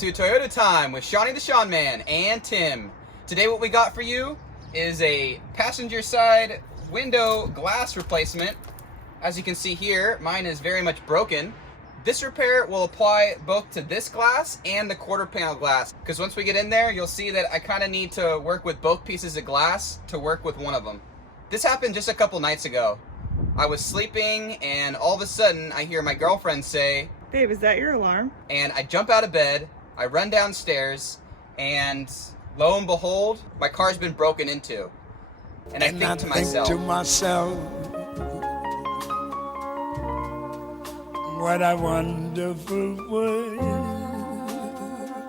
to Toyota Time with Shawnee the Shawn Man and Tim. Today what we got for you is a passenger side window glass replacement. As you can see here, mine is very much broken. This repair will apply both to this glass and the quarter panel glass, because once we get in there, you'll see that I kind of need to work with both pieces of glass to work with one of them. This happened just a couple nights ago. I was sleeping and all of a sudden I hear my girlfriend say, "Babe, is that your alarm?" And I jump out of bed, I run downstairs, and lo and behold, my car's been broken into. And I think to myself, what a wonderful world.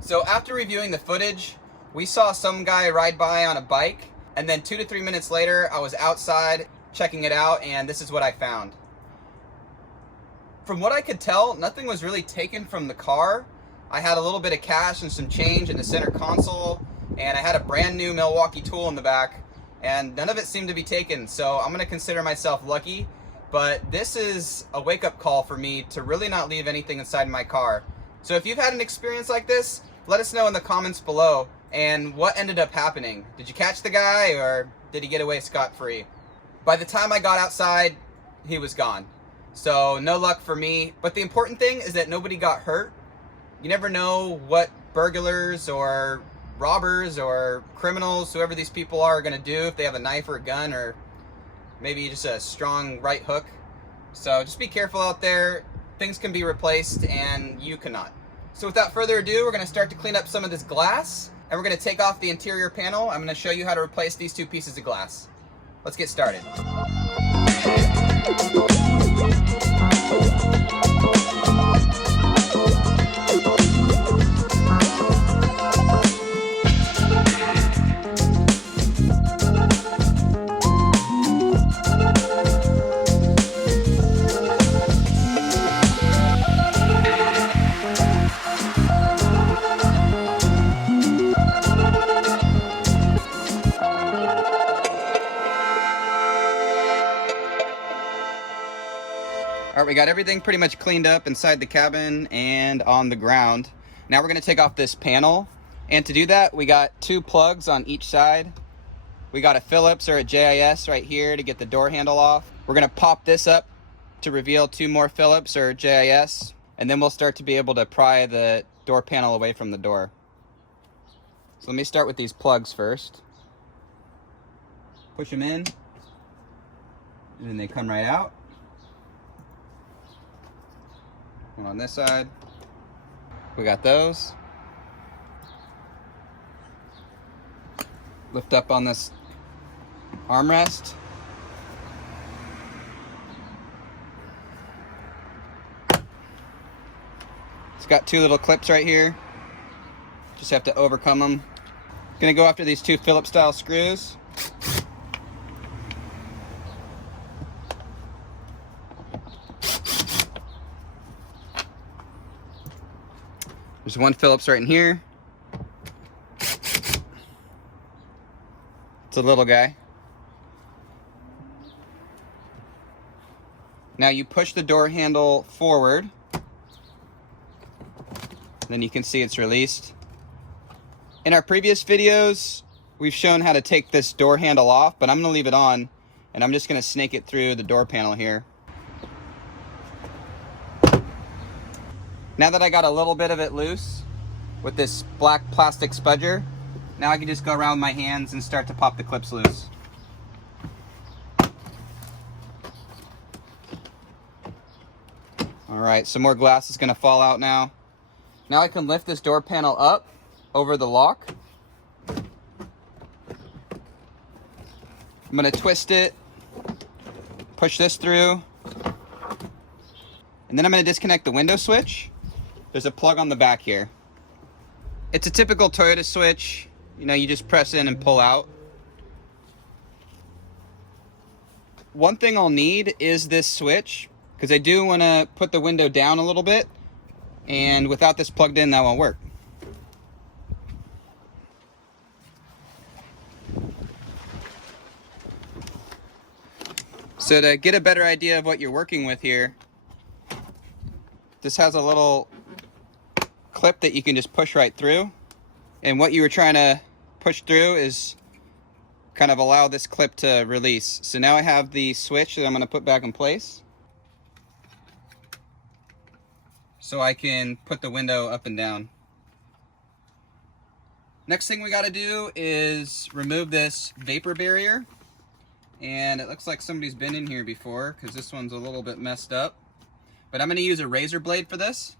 So after reviewing the footage, we saw some guy ride by on a bike, and then 2 to 3 minutes later, I was outside checking it out, and this is what I found. From what I could tell, nothing was really taken from the car. I had a little bit of cash and some change in the center console, and I had a brand new Milwaukee tool in the back, and none of it seemed to be taken, so I'm gonna consider myself lucky. But this is a wake-up call for me to really not leave anything inside my car. So if you've had an experience like this, let us know in the comments below. And what ended up happening? Did you catch the guy, or did he get away scot-free? By the time I got outside, he was gone. So no luck for me. But the important thing is that nobody got hurt. You never know what burglars or robbers or criminals, whoever these people are gonna do, if they have a knife or a gun, or maybe just a strong right hook. So just be careful out there. Things can be replaced and you cannot. So without further ado, we're gonna start to clean up some of this glass, and we're gonna take off the interior panel. I'm gonna show you how to replace these two pieces of glass. Let's get started. All right, we got everything pretty much cleaned up inside the cabin and on the ground. Now we're gonna take off this panel. And to do that, we got 2 plugs on each side. We got a Phillips or a JIS right here to get the door handle off. We're gonna pop this up to reveal 2 more Phillips or JIS, and then we'll start to be able to pry the door panel away from the door. So let me start with these plugs first. Push them in, and then they come right out. And on this side, we got those. Lift up on this armrest. It's got 2 little clips right here. Just have to overcome them. Gonna go after these 2 Phillips style screws. There's 1 Phillips right in here. It's a little guy. Now you push the door handle forward. Then you can see it's released. In our previous videos, we've shown how to take this door handle off, but I'm gonna leave it on, and I'm just gonna snake it through the door panel here. Now that I got a little bit of it loose with this black plastic spudger, now I can just go around with my hands and start to pop the clips loose. All right, some more glass is gonna fall out now. Now I can lift this door panel up over the lock. I'm gonna twist it, push this through, and then I'm gonna disconnect the window switch. There's a plug on the back here. It's a typical Toyota switch. You know, you just press in and pull out. One thing I'll need is this switch, because I do want to put the window down a little bit, and without this plugged in, that won't work. So to get a better idea of what you're working with here, this has a little clip that you can just push right through. And what you were trying to push through is kind of allow this clip to release. So now I have the switch that I'm going to put back in place, so I can put the window up and down. Next thing we got to do is remove this vapor barrier. And it looks like somebody's been in here before because this one's a little bit messed up. But I'm going to use a razor blade for this.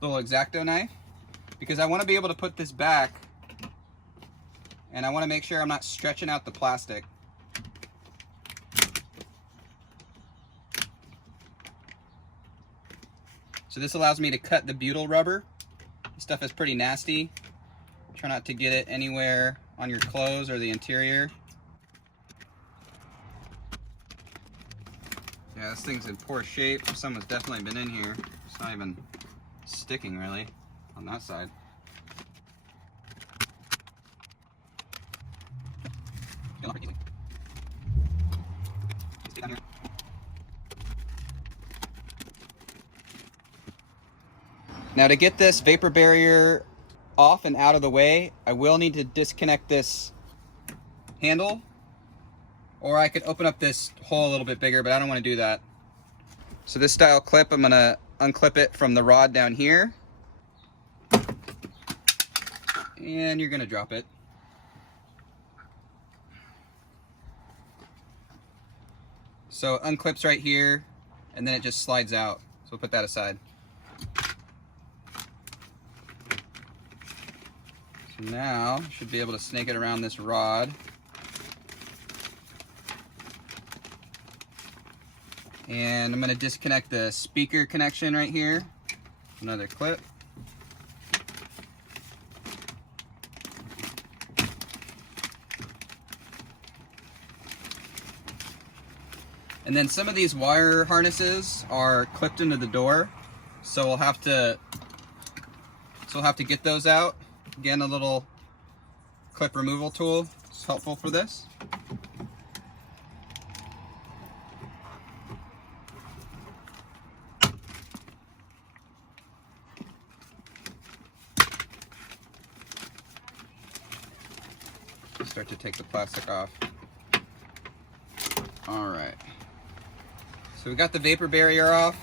Little X-Acto knife. Because I want to be able to put this back. And I want to make sure I'm not stretching out the plastic. So this allows me to cut the butyl rubber. This stuff is pretty nasty. Try not to get it anywhere on your clothes or the interior. Yeah, this thing's in poor shape. Someone's definitely been in here. It's not even sticking really on that side. Now to get this vapor barrier off and out of the way, I will need to disconnect this handle, or I could open up this hole a little bit bigger, but I don't want to do that. So this style clip, I'm going to unclip it from the rod down here, and you're going to drop it. So it unclips right here, and then it just slides out. So we'll put that aside. So now, should be able to snake it around this rod. And I'm going to disconnect the speaker connection right here. Another clip. And then some of these wire harnesses are clipped into the door, so we'll have to get those out. Again, a little clip removal tool is helpful for this. Start to take the plastic off. All right. So we got the vapor barrier off.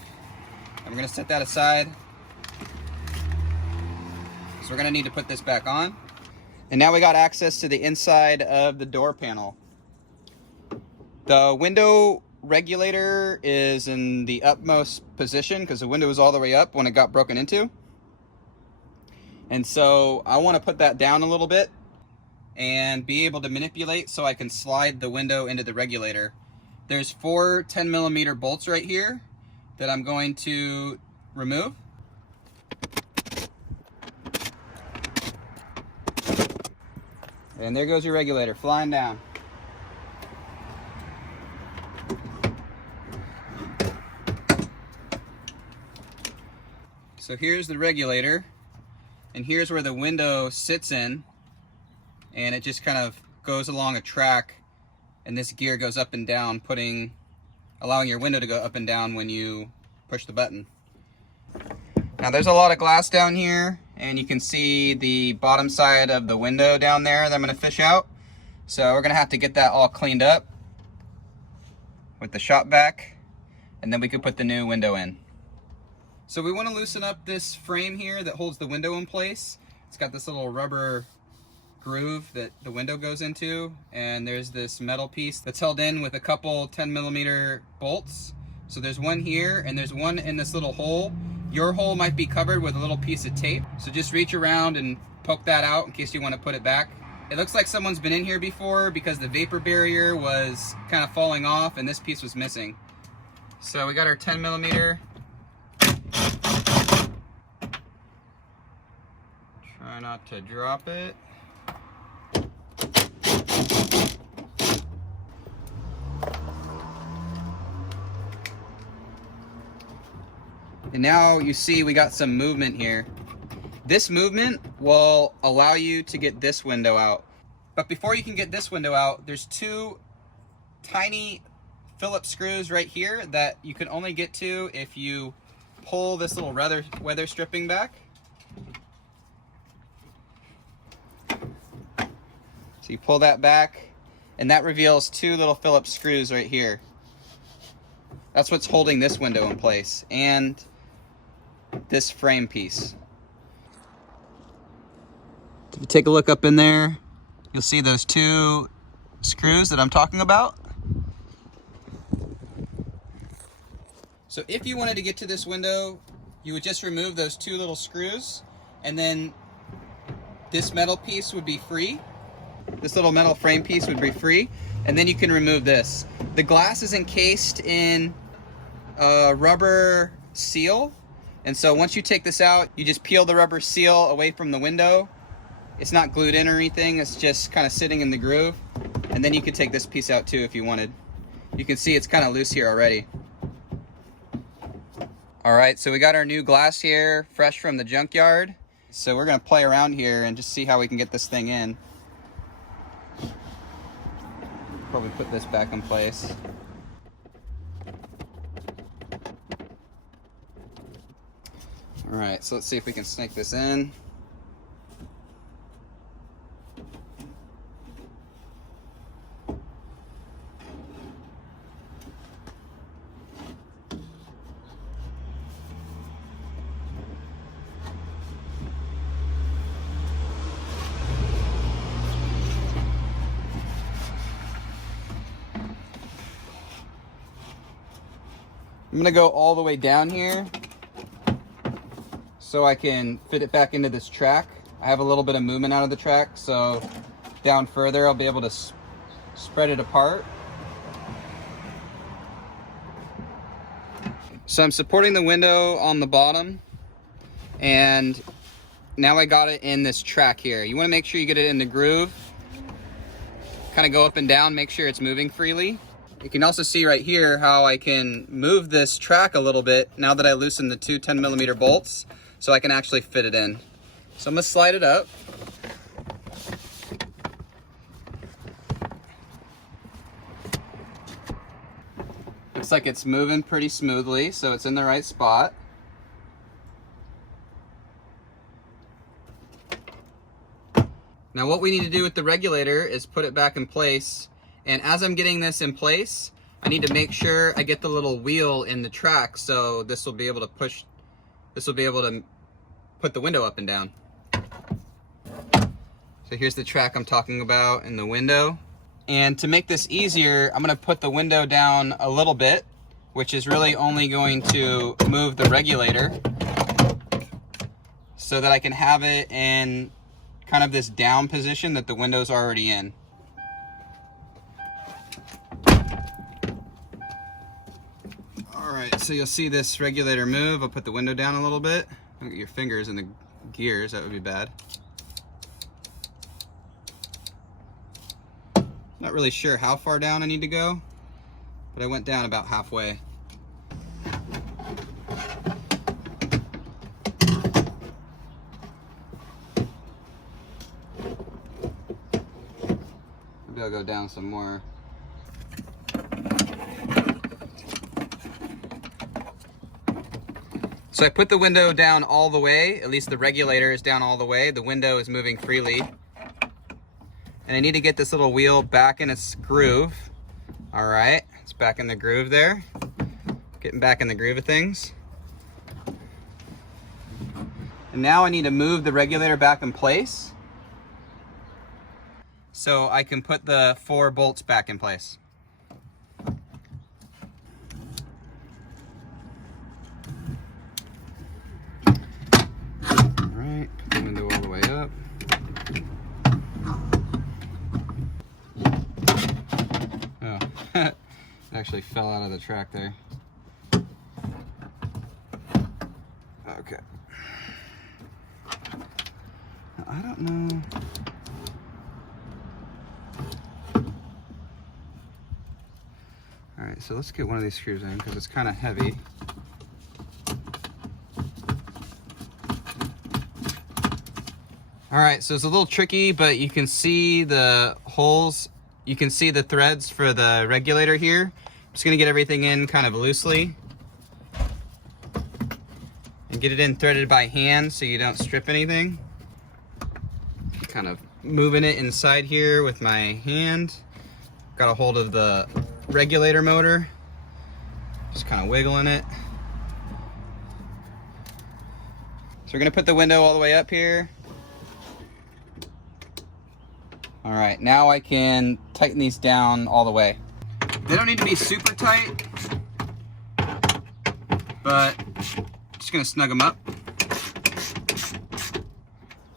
I'm going to set that aside. So we're going to need to put this back on. And now we got access to the inside of the door panel. The window regulator is in the upmost position because the window was all the way up when it got broken into. And so I want to put that down a little bit and be able to manipulate so I can slide the window into the regulator. There's 4 10mm bolts right here that I'm going to remove. And there goes your regulator flying down. So here's the regulator, and here's where the window sits in, and it just kind of goes along a track, and this gear goes up and down, allowing your window to go up and down when you push the button. Now there's a lot of glass down here, and you can see the bottom side of the window down there that I'm going to fish out. So we're going to have to get that all cleaned up with the shop vac, and then we can put the new window in. So we want to loosen up this frame here that holds the window in place. It's got this little rubber groove that the window goes into, and there's this metal piece that's held in with a couple 10mm bolts. So there's one here, and there's one in this little hole. Your hole might be covered with a little piece of tape, so just reach around and poke that out in case you want to put it back. It looks like someone's been in here before because the vapor barrier was kind of falling off and this piece was missing. So we got our 10mm. Try not to drop it. And now you see we got some movement here. This movement will allow you to get this window out. But before you can get this window out, there's 2 tiny Phillips screws right here that you can only get to if you pull this little weather stripping back. So you pull that back, and that reveals two little Phillips screws right here. That's what's holding this window in place, and this frame piece. If you take a look up in there, you'll see those two screws that I'm talking about. So if you wanted to get to this window, you would just remove those two little screws, and then this metal piece would be free. This little metal frame piece would be free, and then you can remove this. The glass is encased in a rubber seal, and so once you take this out, you just peel the rubber seal away from the window. It's not glued in or anything, it's just kind of sitting in the groove. And then you could take this piece out too if you wanted. You can see it's kind of loose here already. All right, so we got our new glass here, fresh from the junkyard. So we're gonna play around here and just see how we can get this thing in. Probably put this back in place. All right, so let's see if we can snake this in. I'm gonna go all the way down here so I can fit it back into this track. I have a little bit of movement out of the track, so down further I'll be able to spread it apart. So I'm supporting the window on the bottom, and now I got it in this track here. You wanna make sure you get it in the groove. Kind of go up and down, make sure it's moving freely. You can also see right here how I can move this track a little bit now that I loosened the two 10mm bolts, so I can actually fit it in. So I'm gonna slide it up. Looks like it's moving pretty smoothly, so it's in the right spot. Now what we need to do with the regulator is put it back in place. And as I'm getting this in place, I need to make sure I get the little wheel in the track, so this will be able to put the window up and down. So here's the track I'm talking about in the window. And to make this easier, I'm gonna put the window down a little bit, which is really only going to move the regulator so that I can have it in kind of this down position that the window's already in. Alright, so you'll see this regulator move. I'll put the window down a little bit. Don't get your fingers in the gears, that would be bad. Not really sure how far down I need to go, but I went down about halfway. Maybe I'll go down some more. So I put the window down all the way, at least the regulator is down all the way. The window is moving freely. And I need to get this little wheel back in its groove. All right, it's back in the groove there. Getting back in the groove of things. And now I need to move the regulator back in place so I can put the 4 bolts back in place. Put the window all the way up. Oh, it actually fell out of the track there. Okay. I don't know. All right, so let's get one of these screws in because it's kind of heavy. All right, so it's a little tricky, but you can see the holes. You can see the threads for the regulator here. I'm just gonna get everything in kind of loosely. And get it in threaded by hand so you don't strip anything. Kind of moving it inside here with my hand. Got a hold of the regulator motor. Just kind of wiggling it. So we're gonna put the window all the way up here. All right, now I can tighten these down all the way. They don't need to be super tight, but just gonna snug them up.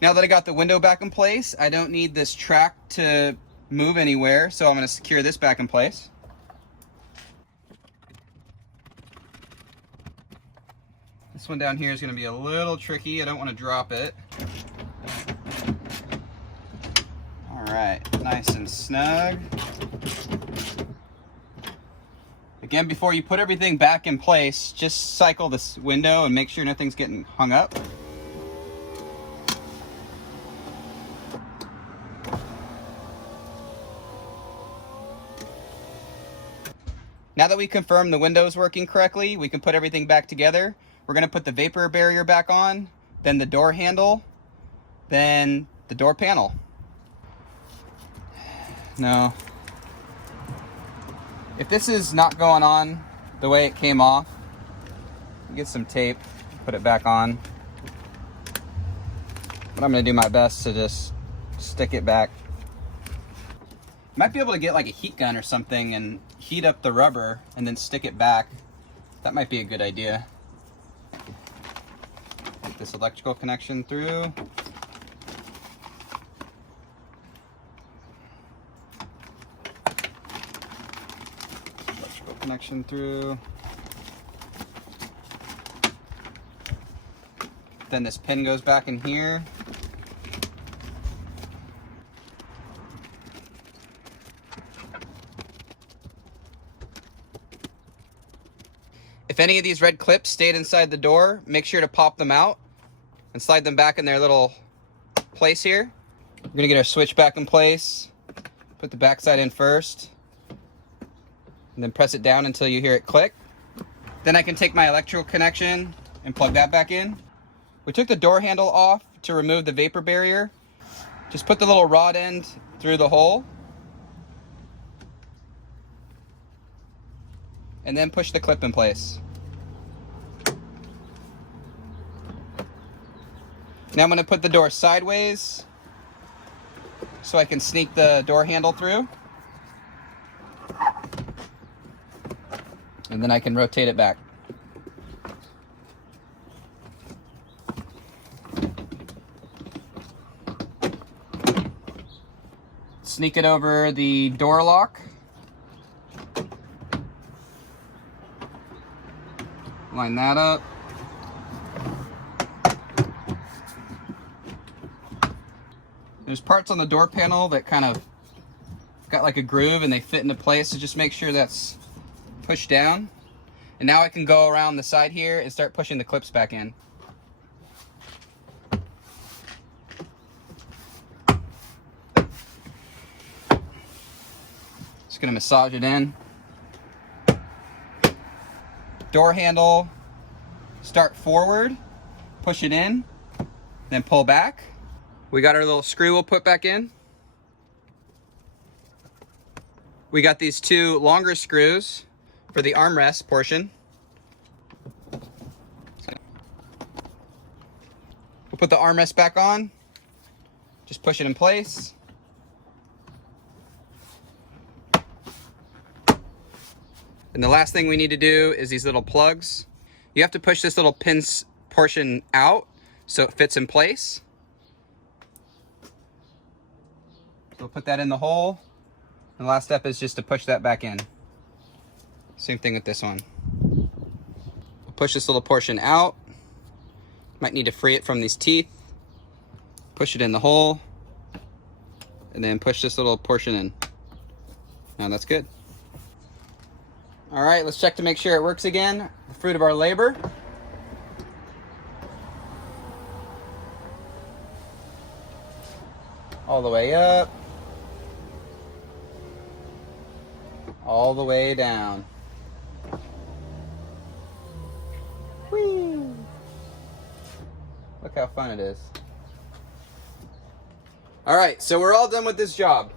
Now that I got the window back in place, I don't need this track to move anywhere, so I'm gonna secure this back in place. This one down here is gonna be a little tricky. I don't wanna drop it. All right, nice and snug. Again, before you put everything back in place, just cycle this window and make sure nothing's getting hung up. Now that we confirm the window's working correctly, we can put everything back together. We're gonna put the vapor barrier back on, then the door handle, then the door panel. No. If this is not going on the way it came off, get some tape, put it back on. But I'm gonna do my best to just stick it back. Might be able to get like a heat gun or something and heat up the rubber and then stick it back. That might be a good idea. Get this electrical connection through. Electrical connection through. Then this pin goes back in here. If any of these red clips stayed inside the door, make sure to pop them out and slide them back in their little place here. We're gonna get our switch back in place. Put the back side in first. And then press it down until you hear it click. Then I can take my electrical connection and plug that back in. We took the door handle off to remove the vapor barrier. Just put the little rod end through the hole. And then push the clip in place. Now I'm going to put the door sideways so I can sneak the door handle through. And then I can rotate it back. Sneak it over the door lock. Line that up. There's parts on the door panel that kind of got like a groove and they fit into place, so just make sure that's pushed down. And now I can go around the side here and start pushing the clips back in. Just gonna massage it in. Door handle, start forward, push it in, then pull back. We got our little screw we'll put back in. We got these two longer screws for the armrest portion. We'll put the armrest back on, just push it in place. And the last thing we need to do is these little plugs. You have to push this little pin portion out so it fits in place. So we'll put that in the hole. And the last step is just to push that back in. Same thing with this one. We'll push this little portion out. Might need to free it from these teeth. Push it in the hole. And then push this little portion in. Now that's good. All right, let's check to make sure it works again. The fruit of our labor. All the way up. All the way down. Whee! Look how fun it is. Alright, so we're all done with this job.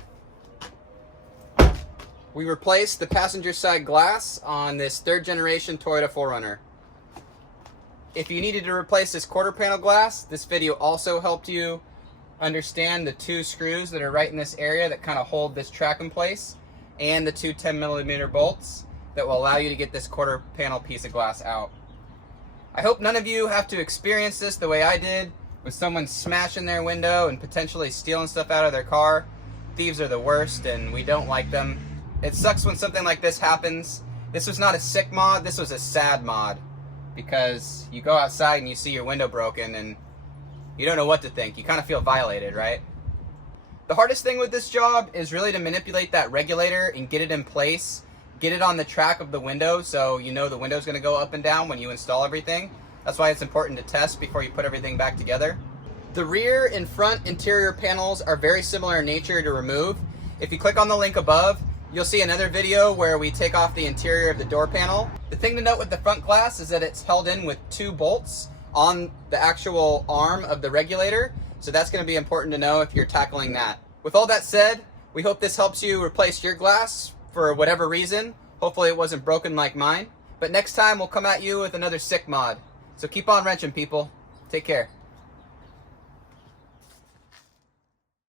We replaced the passenger side glass on this 3rd generation Toyota 4Runner. If you needed to replace this quarter panel glass, this video also helped you understand the 2 screws that are right in this area that kind of hold this track in place, and the 2 10mm bolts that will allow you to get this quarter panel piece of glass out. I hope none of you have to experience this the way I did, with someone smashing their window and potentially stealing stuff out of their car. Thieves are the worst and we don't like them. It sucks when something like this happens. This was not a sick mod, this was a sad mod. Because you go outside and you see your window broken and you don't know what to think. You kind of feel violated, right? The hardest thing with this job is really to manipulate that regulator and get it in place. Get it on the track of the window so you know the window's going to go up and down when you install everything. That's why it's important to test before you put everything back together. The rear and front interior panels are very similar in nature to remove. If you click on the link above, you'll see another video where we take off the interior of the door panel. The thing to note with the front glass is that it's held in with 2 bolts on the actual arm of the regulator. So that's going to be important to know if you're tackling that. With all that said, we hope this helps you replace your glass for whatever reason. Hopefully it wasn't broken like mine. But next time we'll come at you with another sick mod. So keep on wrenching, people. Take care.